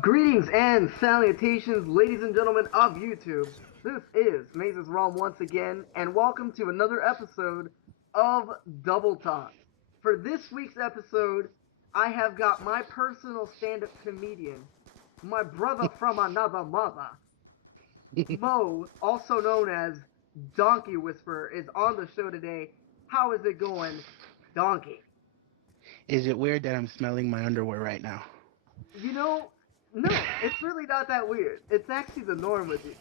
Greetings and salutations, ladies and gentlemen of YouTube. This is MazezRealm once again, and welcome to another episode of Double Talk. For this week's episode, I have got my personal stand-up comedian, my brother from another mother, Mo, also known as Donkey Wisperer, is on the show today. How is it going, Donkey? Is it weird that I'm smelling my underwear right now? You know, no, it's really not that weird. It's actually the norm with you.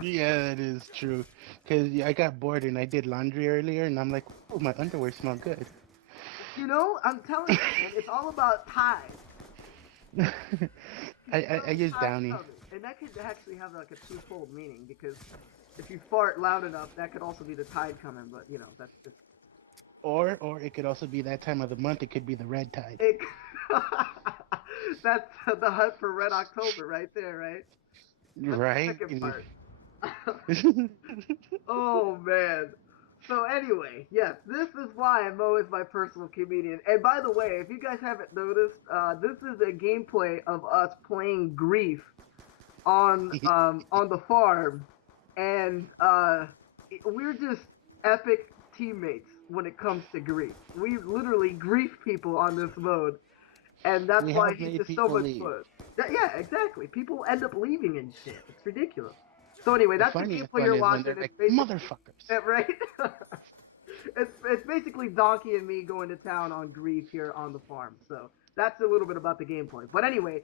Yeah, that is true. Because I got bored and I did laundry earlier, and I'm like, oh, my underwear smell good. I'm telling you, man, it's all about tide. I, You I smell the use tide Downy. coming. And that could actually have like a twofold meaning because if you fart loud enough, that could also be the tide coming, but that's just Or it could also be that time of the month. It could be the red tide. it. That's the hunt for Red October right there, right? That's the Right? second part. Oh man. So anyway, yes, this is why Mo is my personal comedian. And by the way, if you guys haven't noticed, this is a gameplay of us playing Grief on the farm, and we're just epic teammates when it comes to Grief. We literally grief people on this mode, and that's We why have he's made just so people much leave. fun. Yeah, exactly. People end up leaving and shit. It's ridiculous. So anyway, The that's the funniest gameplay one you're is when watching. they're It's like, basically motherfuckers. right. It's basically Donkey and me going to town on Grief here on the farm. So that's a little bit about the gameplay. But anyway,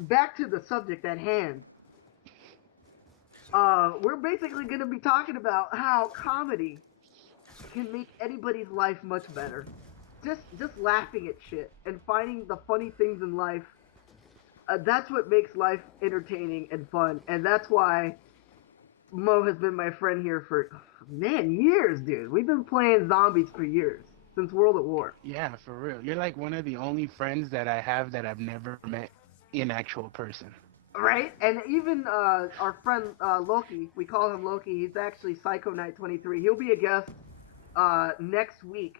back to the subject at hand. We're basically going to be talking about how comedy can make anybody's life much better. Just laughing at shit and finding the funny things in life. That's what makes life entertaining and fun, and that's why Mo has been my friend here for years, dude. We've been playing zombies for years since World at War. Yeah, for real. You're like one of the only friends that I have that I've never met in actual person. Right? And even our friend Loki, we call him Loki. He's actually Psycho Knight 23. He'll be a guest next week,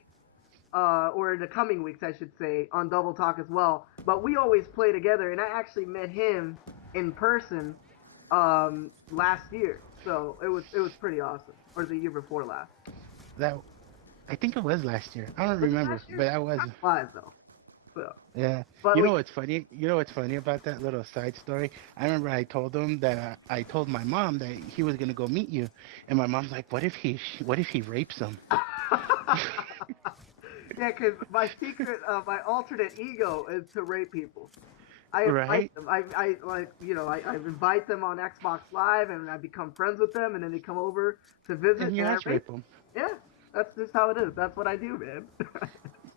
or in the coming weeks, I should say, on Double Talk as well. But we always play together, and I actually met him in person last year. So it was pretty awesome, or the year before last. That I think it was last year. I don't Was it remember, last year? but I was. Time flies though. So, Yeah. but You know like, what's funny? You know what's funny about that little side story? I remember I told him that I told my mom that he was gonna go meet you, and my mom's like, what if he rapes him?" yeah, because my secret, my alternate ego is to rape people. I invite Right? them. I like I invite them on Xbox Live, and I become friends with them, and then they come over to visit, And you and I ass rape rape them. him. Yeah, that's just how it is. That's what I do, man.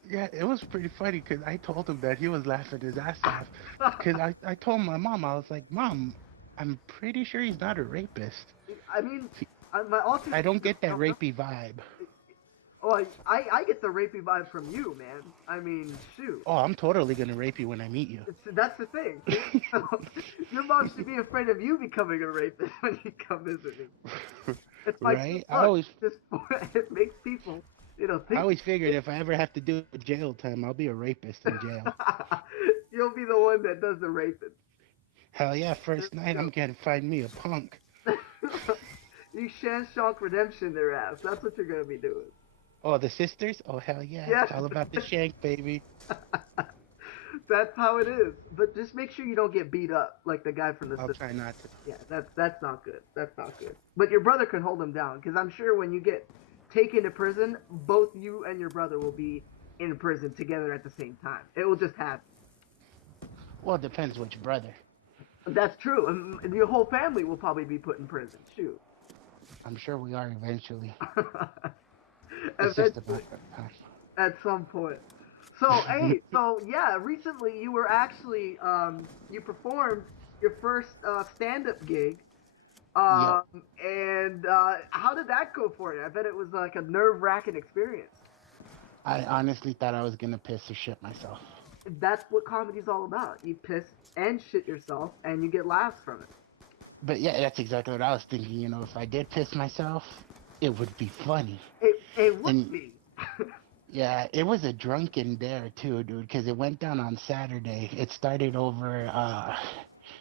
Yeah, it was pretty funny because I told him that he was laughing his ass off. Because I told my mom, I was like, Mom, I'm pretty sure he's not a rapist. I mean, He- my I alternate don't ego. get that No, no. rapey vibe. Oh, I get the rapey vibe from you, man. I mean, shoot. Oh, I'm totally gonna rape you when I meet you. That's the thing. See? So, your mom should be afraid of you becoming a rapist when you come visit me. It's my good Right? luck. Just it makes people, I think always figured if I ever have to do jail time, I'll be a rapist in jail. you'll be the one that does the raping. Hell yeah, There first night you I'm gonna find me a punk. go. You shank redemption their ass. That's what you're gonna be doing. Oh, the sisters? Oh, hell yeah. Yes, It's all about the shank, baby. that's how it is. But just make sure you don't get beat up like the guy from the I'll system. try not to. Yeah, that's not good. That's not good. But your brother can hold him down because I'm sure when you get taken to prison, both you and your brother will be in prison together at the same time. It will just happen. Well, it depends which brother. That's true. And your whole family will probably be put in prison. Shoot. I'm sure we are eventually. It's just a Eventually, matter of time. at some point. So hey, so yeah, recently you were actually you performed your first stand-up gig. Yep. And how did that go for you? I bet it was like a nerve-wracking experience. I honestly thought I was gonna piss or shit myself. That's what comedy's all about. You piss and shit yourself, and you get laughs from it. But yeah, that's exactly what I was thinking. If I did piss myself, it would be funny. It would And be. Yeah, it was a drunken dare too, dude, because it went down on Saturday. It started over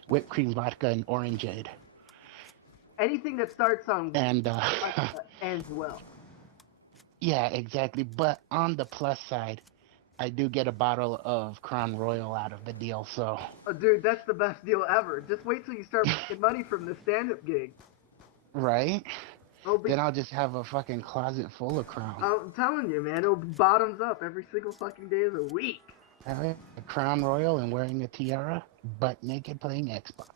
whipped cream vodka and orangeade. Anything that starts on And ends well. yeah, exactly. But on the plus side, I do get a bottle of Crown Royal out of the deal, so Oh, dude, that's the best deal ever. Just wait till you start making money from the stand-up gig. right? Oh, but Then I'll just have a fucking closet full of Crown. I'm telling you, man, it'll bottoms up every single fucking day of the week. Hell yeah. A Crown Royal and wearing a tiara, butt naked playing Xbox.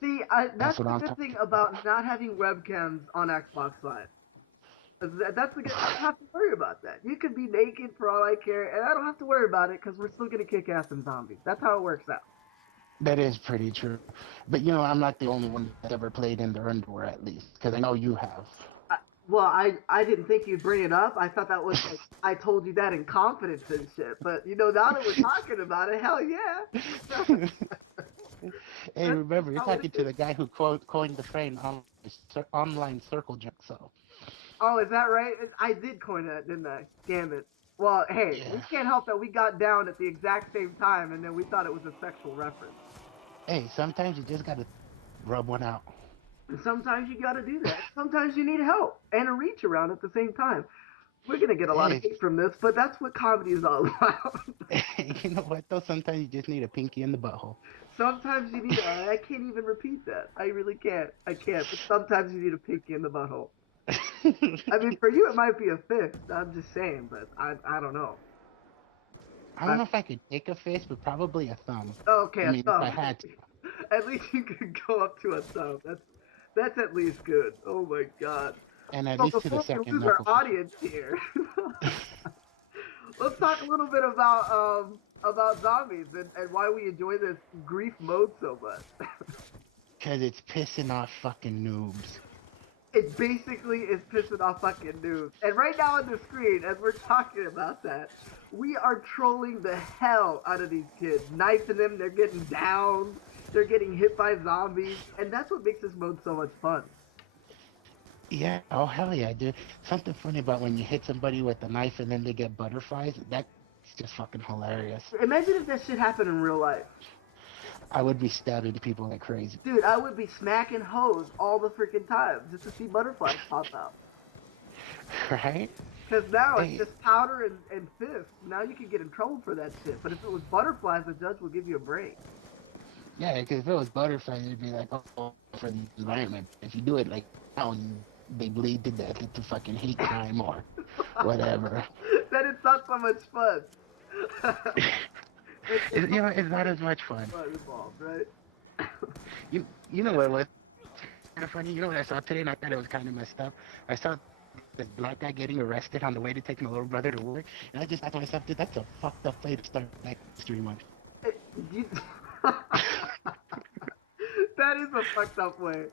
See, That's that's what the I'm good talking thing about. about not having webcams on Xbox Live. That's the good. I don't have to worry about that. You could be naked for all I care, and I don't have to worry about it because we're still gonna kick ass in zombies. That's how it works out. That is pretty true. But you know, I'm not the only one that's ever played in their underwear, at least, because I know you have. I, well, I didn't think you'd bring it up. I thought that was like I told you that in confidence and shit. But now that we're talking about it, hell yeah. Hey, That's remember, you're how it talking to is. the guy who coined the phrase online circle jerk. So, Oh, is that right? I did coin that, didn't I? Damn it. Well, hey, we yeah. can't help that we got down at the exact same time, and then we thought it was a sexual reference. Hey, sometimes you just gotta rub one out. And sometimes you got to do that. Sometimes you need help and a reach around at the same time. We're gonna get a lot of Hey, hate from this, but that's what comedy is all about. you know what though? Sometimes you just need a pinky in the butthole. Sometimes you need. I can't even repeat that. I really can't. I can't. But sometimes you need a pinky in the butthole. I mean, for you it might be a fist. I'm just saying, but I don't know. I don't I, know if I could take a fist, but probably a thumb. okay, I a mean, if I thumb. had to. At least you could go up to a thumb. That's at least good. Oh my god. And at So least to the before we second lose our knuckle for sure. audience here, let's talk a little bit about zombies and why we enjoy this grief mode so much. Because it's pissing off fucking noobs. It basically is pissing off fucking noobs. And right now on the screen, as we're talking about that, we are trolling the hell out of these kids, knifing them. They're getting down. They're getting hit by zombies, and that's what makes this mode so much fun. Yeah, oh hell yeah, dude. Something funny about when you hit somebody with a knife and then they get butterflies. That's just fucking hilarious. Imagine if that shit happened in real life. I would be stabbing people like crazy. Dude, I would be smacking hoes all the freaking time just to see butterflies pop out. Right? Because now it's Hey, just powder and fists. Now you can get in trouble for that shit. But if it was butterflies, the judge would give you a break. yeah, because if it was butterflies, it'd be like, oh, for the environment. If you do it like now and they bleed to death, it's a fucking hate crime or whatever. Then it's not so much fun. It's You know, it's not as much fun. fun involved, right? You know what was kind of funny? You know what I saw today, and I thought it was kind of messed up. I saw this black guy getting arrested on the way to take my little brother to work, and I just thought to myself, dude, that's a fucked up way to start Black History Month. You- that is a fucked up way.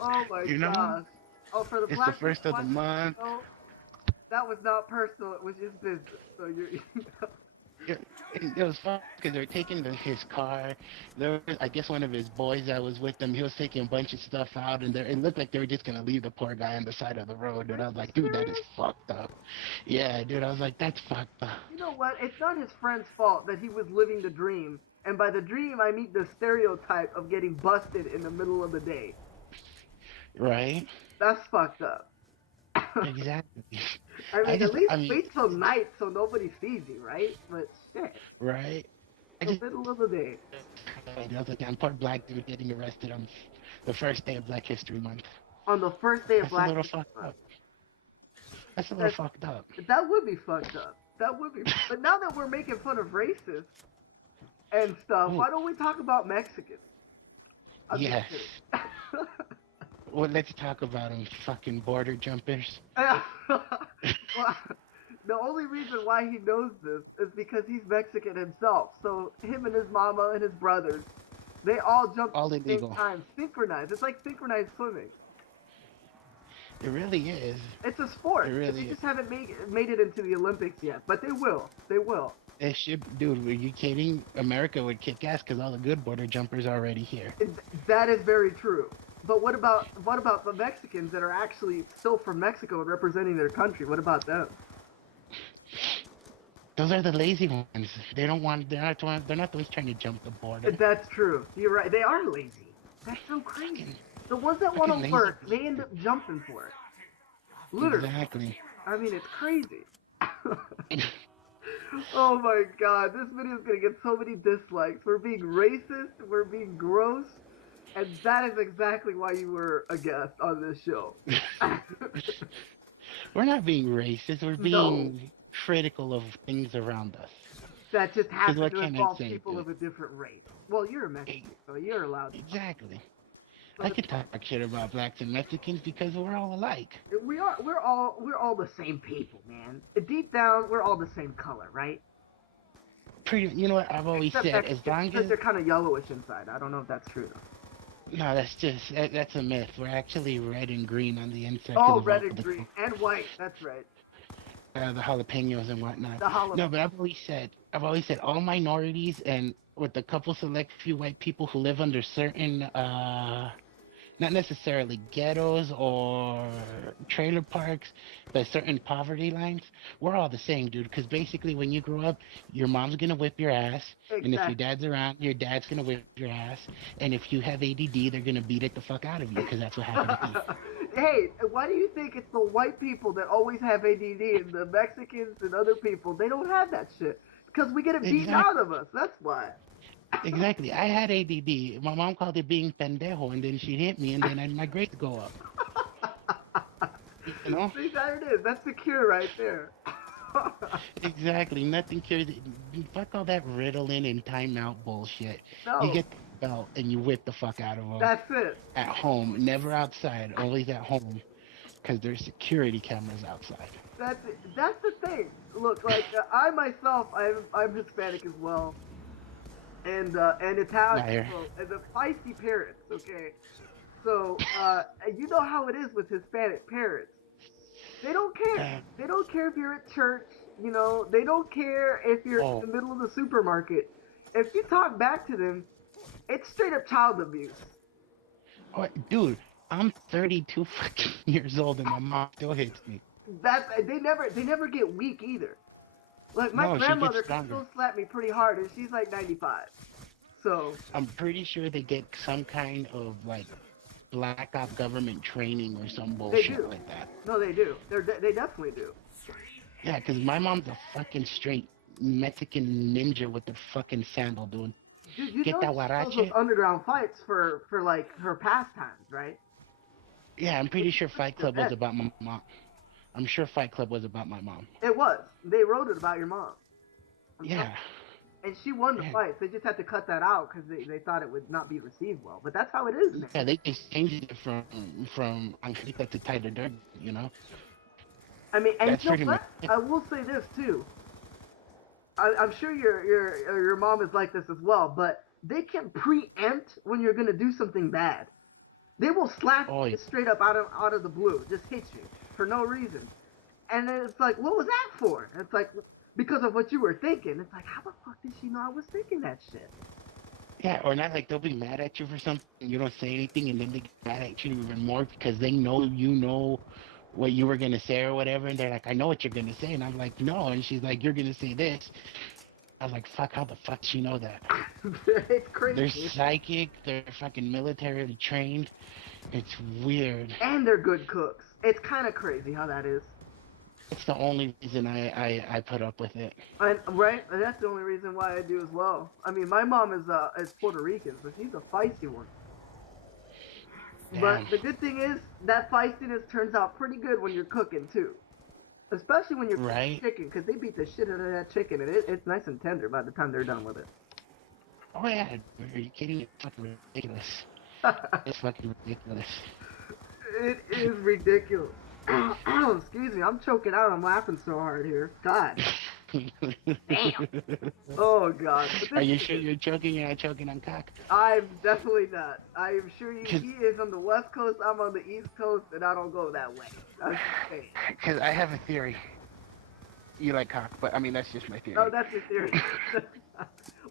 Oh my You know, gosh. Oh, for the it's the black first people of the watching month. the show, that was not personal. It was just business. So you're. It was fun because they were taking his car. There was, I guess, one of his boys that was with them. He was taking a bunch of stuff out, and it looked like they were just gonna leave the poor guy on the side of the road. And I was like, dude, that is fucked up. Yeah, dude, I was like, that's fucked up. You know what? It's not his friend's fault that he was living the dream. And by the dream, I mean the stereotype of getting busted in the middle of the day. Right? That's fucked up. Exactly. I mean, at least I mean, wait till night so nobody sees you, right? But shit, right? I the just, middle of the day. I was like, I'm poor black dude getting arrested on the first day of Black History Month. On the first day of That's a Black little History fucked Month. up. That's a little That, fucked up. that would be fucked up. That would be. But now that we're making fun of racists and stuff, Ooh, why don't we talk about Mexicans? I'm just yes. kidding. Well, let's talk about them fucking border jumpers. Well, the only reason why he knows this is because he's Mexican himself. So him and his mama and his brothers, they all jump at All the same illegal. time, synchronized. It's like synchronized swimming. It really is. It's a sport. It They really is. just haven't made it into the Olympics yet, but they will. They will. They should, dude. Were you kidding? America would kick ass because all the good border jumpers are already here. That is very true. But what about the Mexicans that are actually still from Mexico and representing their country? What about them? Those are the lazy ones. They don't want. They're not the ones trying to jump the border. That's true. You're right. They are lazy. That's so Fucking, crazy. The ones that want fucking to lazy. work, they end up jumping for it. Literally. Exactly. I mean, it's crazy. Oh my god, this video is gonna get so many dislikes. We're being racist, we're being gross, and that is exactly why you were a guest on this show. We're not being racist. We're No, being critical of things around us. that just Because happened what to can I involve say, people dude? of a different race. Well, you're a Mexican, so you're allowed to. Exactly. I But could talk shit about blacks and Mexicans because we're all alike. we're all the same people, man. Deep down, we're all the same color, right? Pretty. You know what I've always Except said? As Mexicans, long because as they're kind of yellowish inside. I don't know if that's true though. no, that's a myth. We're actually red and green on the inside because Oh, of all red and the green and white. That's right. the jalapenos and whatnot. The No, jalapeno. but I've always said all minorities and with a couple select few white people who live under certain not necessarily ghettos or trailer parks, but certain poverty lines, we're all the same, dude. Because basically, when you grow up, your mom's gonna whip your ass, and if your Exactly. dad's around, your dad's gonna whip your ass, and if you have ADD, they're gonna beat it the fuck out of you, because that's what happened to me. Hey, why do you think it's the white people that always have ADD and the Mexicans and other people, they don't have that shit? Because we get it beaten Exactly. out of us. That's why. Exactly. I had ADD. My mom called it being pendejo, and then she'd hit me, and then my grades go up. You know? See, there it is. That's the cure right there. Exactly. Nothing cures it. Fuck all that Ritalin and timeout bullshit. You No, get the belt and you whip the fuck out of them that's it. at home, never outside, always at home, because there's security cameras outside. That's the thing. Look, like I myself, I'm Hispanic as well, and Italian. Liar. So, and the feisty parents. Okay, so you know how it is with Hispanic parents. They don't care. Uh, They don't care if you're at church. They don't care if you're in oh, the middle of the supermarket. If you talk back to them, it's straight up child abuse. oh, dude, I'm 32 fucking years old and my mom still hits me. They never get weak either. Like my No, she gets grandmother can stronger. still slap me pretty hard, and she's like 95. So I'm pretty sure they get some kind of like black op government training or some they bullshit do. like that. No, they do. They definitely do. Yeah, 'cause my mom's a fucking straight Mexican ninja with the fucking sandal, dude. Dude, you Get know that she does those huarache? underground fights for like her pastimes, right? Yeah, I'm Like, pretty she sure puts Fight it to Club was bed. about my mom. I'm sure Fight Club was about my mom. It was. They wrote it about your mom. Yeah, And she won the yeah, fights. They just had to cut that out because they thought it would not be received well. But that's how it is, man. yeah. They just changed it from Angelica to Tyler Durden. You know, I mean, and that's you know pretty much what? it. I will say this too. I'm sure your mom is like this as well. But they can preempt when you're gonna do something bad. They will slap Oh, you just straight up out of the blue, just hit you for no reason. And then it's like, what was that for? And it's like, because of what you were thinking. It's like, how the fuck did she know I was thinking that shit? yeah, or not like they'll be mad at you for something. You don't say anything, and then they get mad at you even more because they know you know what you were gonna say or whatever, and they're like, I know what you're gonna say, and I'm like, no, and she's like, you're gonna say this. I was like, fuck, how the fuck she know that? It's They're crazy. psychic. They're fucking militarily trained. It's weird. And they're good cooks. It's kind of crazy how that is. It's the only reason I put up with it. And right, and that's the only reason why I do as well. I mean, my mom is Puerto Rican, so she's a feisty one. But Damn. the good thing is that feistiness turns out pretty good when you're cooking too, especially when you're cooking Right? chicken, because they beat the shit out of that chicken, and it's nice and tender by the time they're done with it. Oh yeah. Are you kidding me? It's fucking ridiculous. It's fucking ridiculous. It is ridiculous. Excuse me, I'm choking out. I'm laughing so hard here. God. Damn. Oh God. But Are this you is sure you're choking? You're not choking on cock? I'm definitely not. I am sure he is on the West Coast. I'm on the East Coast, and I don't go that way. I'm just saying. Because I have a theory. You like cock, but I mean that's just my theory. No, that's your theory.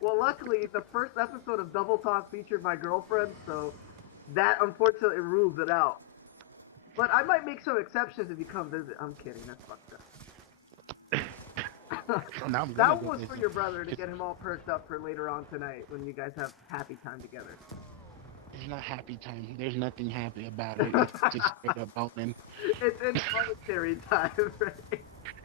Well, luckily, the first episode of Double Talk featured my girlfriend, so that unfortunately rules it out. But I might make some exceptions if you come visit. I'm kidding. That's fucked up. Now I'm gonna That go was for visit. your brother to It's, get him all perked up for later on tonight when you guys have happy time together. it's not happy time. There's nothing happy about it. It's just straight up boning. It's involuntary time, right?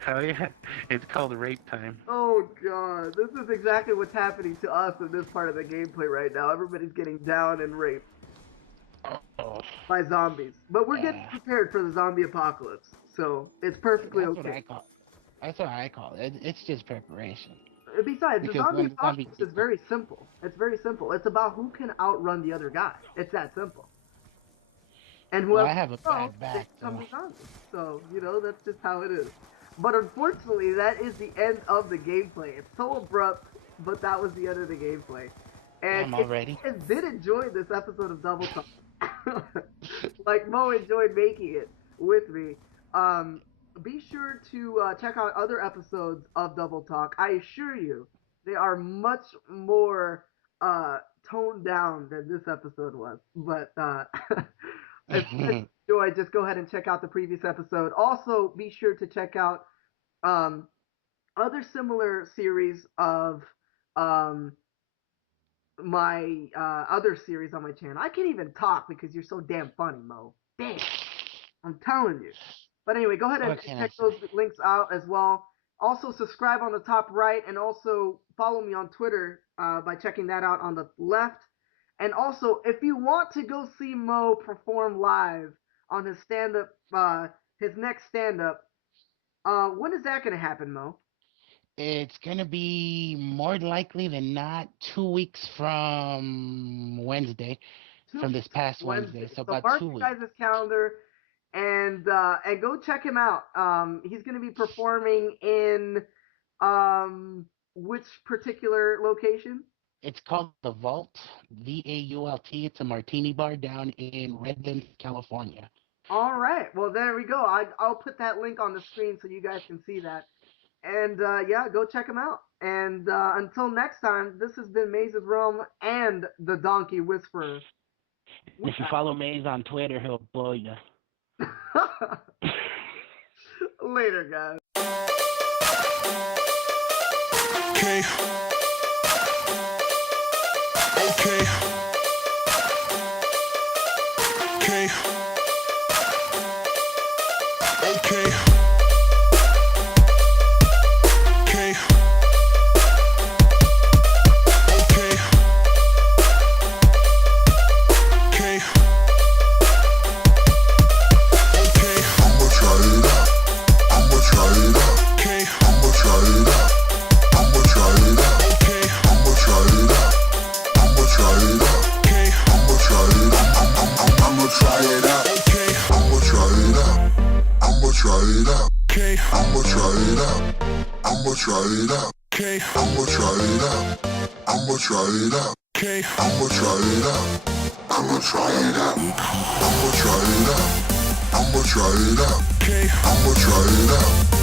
Oh yeah, it's called rape time. Oh god, this is exactly what's happening to us in this part of the gameplay right now. Everybody's getting down and raped Oh, by zombies. But we're getting yeah. prepared for the zombie apocalypse, so it's perfectly That's what okay. I call. That's what I call it. It's just preparation. Besides, the Because zombie when the zombie apocalypse is gets very simple. It's very simple. It's about who can outrun the other guy. It's that simple. And well, whoever I have a knows, bad they back, become so the zombies. So, that's just how it is. But unfortunately, that is the end of the gameplay. It's so abrupt, but that was the end of the gameplay. And I'm if already. you guys did enjoy this episode of Double Talk, like Mo enjoyed making it with me, um, be sure to check out other episodes of Double Talk. I assure you, they are much more uh, toned down than this episode was. But if you guys enjoyed, just go ahead and check out the previous episode. Also, be sure to check out um, other similar series of um, my other series on my channel. I can't even talk because you're so damn funny, Mo. Damn, I'm telling you. But anyway, go ahead and What can I check say? those links out as well. Also, subscribe on the top right, and also follow me on Twitter by checking that out on the left. And also, if you want to go see Mo perform live on his his next stand up, when is that going to happen, Mo? It's gonna be more likely than not 2 weeks from Wednesday, Two from this weeks past Wednesday. Wednesday. So So about mark 2 weeks. your guys' calendar and go check him out. He's going to be performing in which particular location? It's called the Vault, VAULT. It's a martini bar down in Redlands, California. All right. Well, there we go. I'll put that link on the screen so you guys can see that. And yeah, go check him out. And until next time, this has been Mazes Realm and the Donkey Whisperer. If you follow Maze on Twitter, he'll blow you. Later, guys. Okay. Okay. Okay. Okay. Okay. Okay. Okay. Okay. I'ma try it out. I'ma try it out. Okay. I'ma try it out. I'ma try it out. Okay. I'ma try it out. I'ma try it out. Okay. I'ma try it out. I'ma try it out. Okay. I'ma try it out. I'ma try it out. Okay. I'ma try it out. I'ma try it out. Okay. I'ma try it out. I'ma try it out. Okay. I'ma try it out. I'ma try it out. I'ma try it out. I'ma try it out. Okay. I'ma try it out.